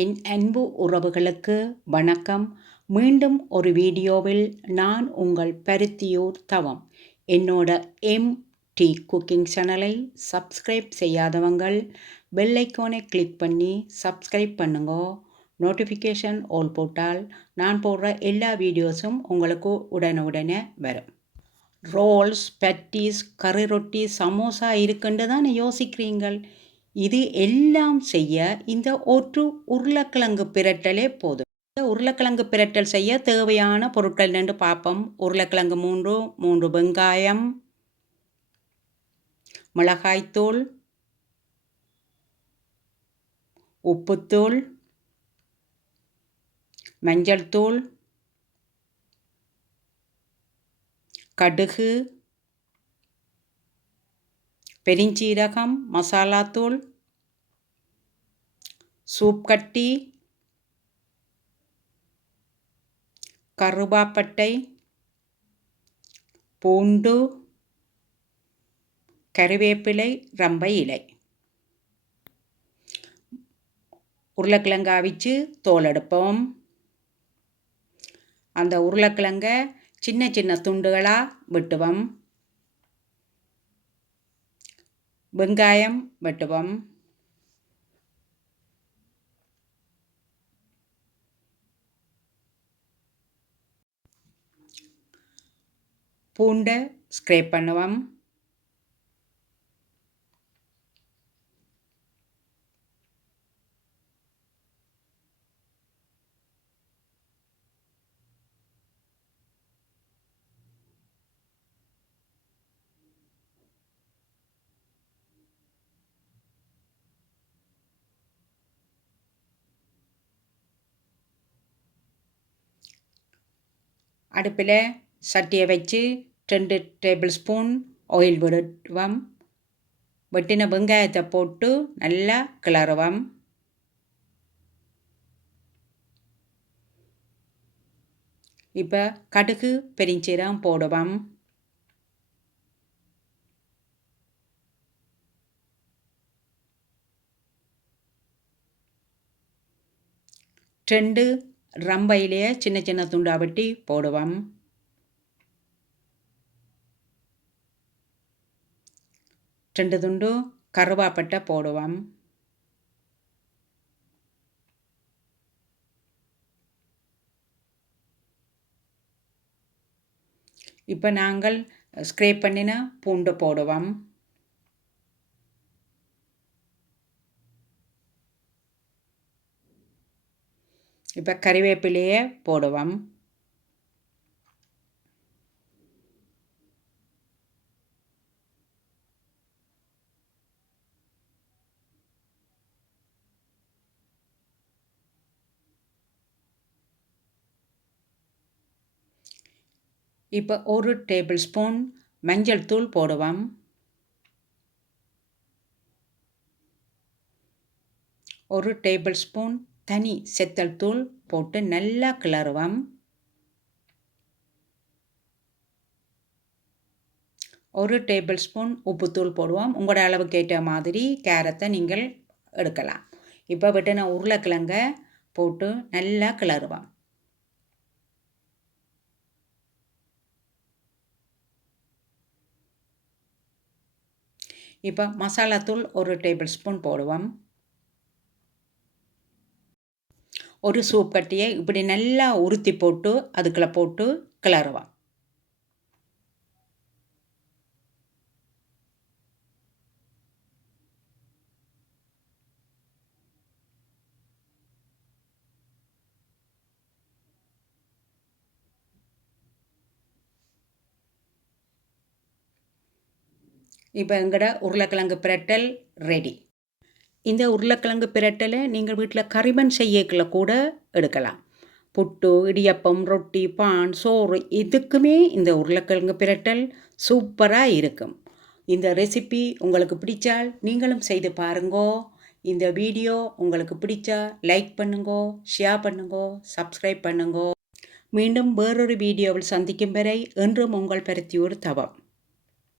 என் அன்பு உறவுகளுக்கு வணக்கம். மீண்டும் ஒரு வீடியோவில் நான் உங்கள் பருத்தியூர் தவம். என்னோட எம் டி குக்கிங் சேனலை சப்ஸ்கிரைப் செய்யாதவங்கள் பெல்லைக்கோனை கிளிக் பண்ணி சப்ஸ்கிரைப் பண்ணுங்க. நோட்டிஃபிகேஷன் ஆல் போட்டால் நான் போடுற எல்லா வீடியோஸும் உங்களுக்கு உடனுடனே வரும். ரோல்ஸ் பட்டீஸ் கறி ரொட்டி சமோசா இருக்குன்னு தானே யோசிக்கிறீங்கள்? இது எல்லாம் செய்ய இந்த ஒரு உருளைக்கிழங்கு பிரட்டலே போதும். இந்த உருளைக்கிழங்கு பிரட்டல் செய்ய தேவையான பொருட்கள் என்று பார்ப்போம். உருளைக்கிழங்கு மூன்று மூன்று வெங்காயம் மிளகாய்த்தூள் உப்புத்தூள் மஞ்சள் தூள் கடுகு பெருஞ்சீரகம் மசாலாத்தூள் சூப் கட்டி கருவாப்பட்டை பூண்டு கருவேப்பிலை ரம்ப இலை. உருளைக்கிழங்கு அவிச்சு தோல் எடுப்போம். அந்த உருளைக்கிழங்க சின்ன சின்ன துண்டுகளாக வெட்டுவோம். வெங்காயம் வெட்டுவோம். பூண்டை ஸ்க்ரேப் பண்ணுவோம். அடுப்பில் சட்டியை வச்சு ரெண்டு டேபிள் ஸ்பூன் ஆயில் விடுவோம். வெட்டின வெங்காயத்தை போட்டு நல்லா கிளறுவோம். இப்போ கடுகு பெருஞ்சீரம் போடுவோம். ரெண்டு ரம்பையிலேயே சின்ன சின்ன துண்டா வெட்டி போடுவோம். ரெண்டு துண்டு கருவாப்பட்டை போடுவோம். இப்போ நாங்கள் ஸ்க்ரேப் பண்ணின பூண்டு போடுவோம். இப்போ கறிவேப்பிலையே போடுவோம். இப்போ ஒரு டேபிள் ஸ்பூன் மஞ்சள் தூள் போடுவோம். ஒரு டேபிள் ஸ்பூன் தனி செத்தல் தூள் போட்டு நல்லா கிளறுவோம். ஒரு டேபிள் ஸ்பூன் உப்புத்தூள் போடுவோம். உங்களோட அளவுக்கு ஏற்ற மாதிரி கேரத்தை நீங்கள் எடுக்கலாம். இப்போ விட்டுன உருளைக்கிழங்க போட்டு நல்லா கிளறுவோம். இப்போ மசாலாத்தூள் ஒரு டேபிள் ஸ்பூன் போடுவோம். ஒரு சூப் கட்டியை இப்படி நல்லா உருத்தி போட்டு அதுக்குள்ளே போட்டு கிளறுவான். இப்போ எங்கட உருளைக்கிழங்கு பிரட்டல் ரெடி இந்த உருளைக்கிழங்கு பிரட்டலை நீங்கள் வீட்டில் கரிமண் செய்யக்கில் கூட எடுக்கலாம். புட்டு இடியப்பம் ரொட்டி பான் சோறு இதுக்குமே இந்த உருளைக்கிழங்கு பிரட்டல் சூப்பராக இருக்கும். இந்த ரெசிபி உங்களுக்கு பிடிச்சால் நீங்களும் செய்து பாருங்கோ. இந்த வீடியோ உங்களுக்கு பிடிச்சா லைக் பண்ணுங்கோ ஷேர் பண்ணுங்கோ சப்ஸ்கிரைப் பண்ணுங்கோ. மீண்டும் வேறொரு வீடியோவில் சந்திக்கும் வரை என்றும் உங்கள் பருத்தியூர் தவம்.